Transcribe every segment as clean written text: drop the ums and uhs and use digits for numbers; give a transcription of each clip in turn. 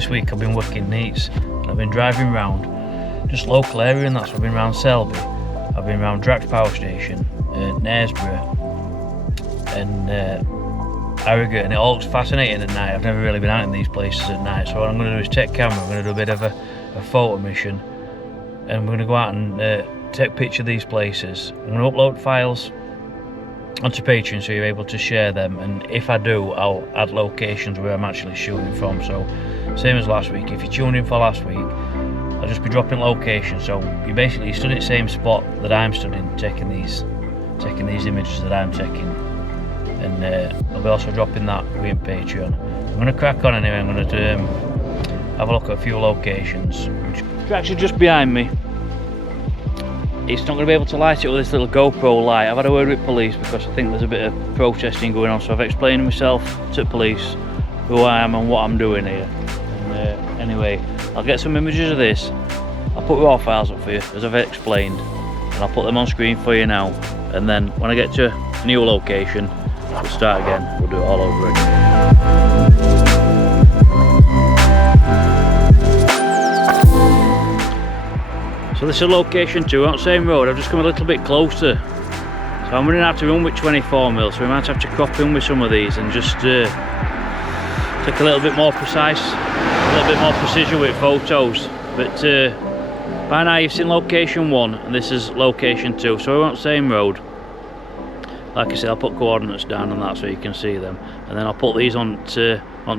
this week I've been working nights and I've been driving around just local area, and that's I've been around Selby, I've been around Drax Power Station, Knaresborough and Harrogate, and it all looks fascinating at night. I've never really been out in these places at night, so what I'm going to do is take camera, I'm going to do a bit of a photo mission, and we're going to go out and take a picture of these places. I'm going to upload files onto Patron so you're able to share them, and if I do, I'll add locations where I'm actually shooting from. So same as last week, if you tuned in for last week, I'll just be dropping locations, so you basically stood at the same spot that I'm stood in, taking these images that I'm taking, and I'll be also dropping that within Patreon. I'm going to crack on anyway. I'm going to have a look at a few locations. It's actually just behind me. It's not going to be able to light it with this little GoPro light. I've had a word with police because I think there's a bit of protesting going on, so I've explained myself to police who I am and what I'm doing here. And anyway, I'll get some images of this. I'll put raw files up for you as I've explained, and I'll put them on screen for you now, and then when I get to a new location we'll start again, we'll do it all over again. So this is location 2, on the same road. I've just come a little bit closer, so I'm going to have to run with 24mm, so we might have to crop in with some of these and just take a little bit more precise, a little bit more precision with photos. But by now you've seen location 1 and this is location 2, so we're on the same road. Like I said, I'll put coordinates down on that so you can see them, and then I'll put these on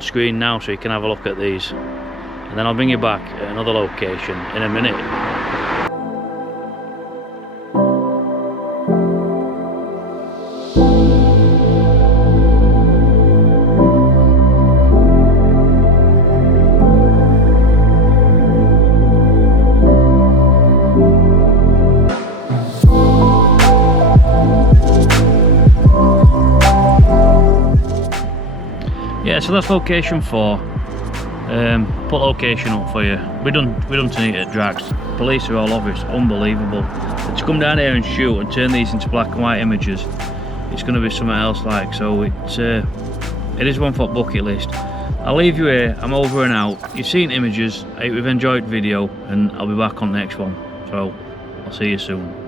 screen now so you can have a look at these, and then I'll bring you back at another location in a minute. Yeah, so that's location 4. Put location up for you. We're done tonight at Drax. Police are all over us, unbelievable. But to come down here and shoot and turn these into black and white images, it's going to be something else like. So it is one for bucket list. I'll leave you here. I'm over and out. You've seen images. I hope you've enjoyed the video, and I'll be back on the next one. So I'll see you soon.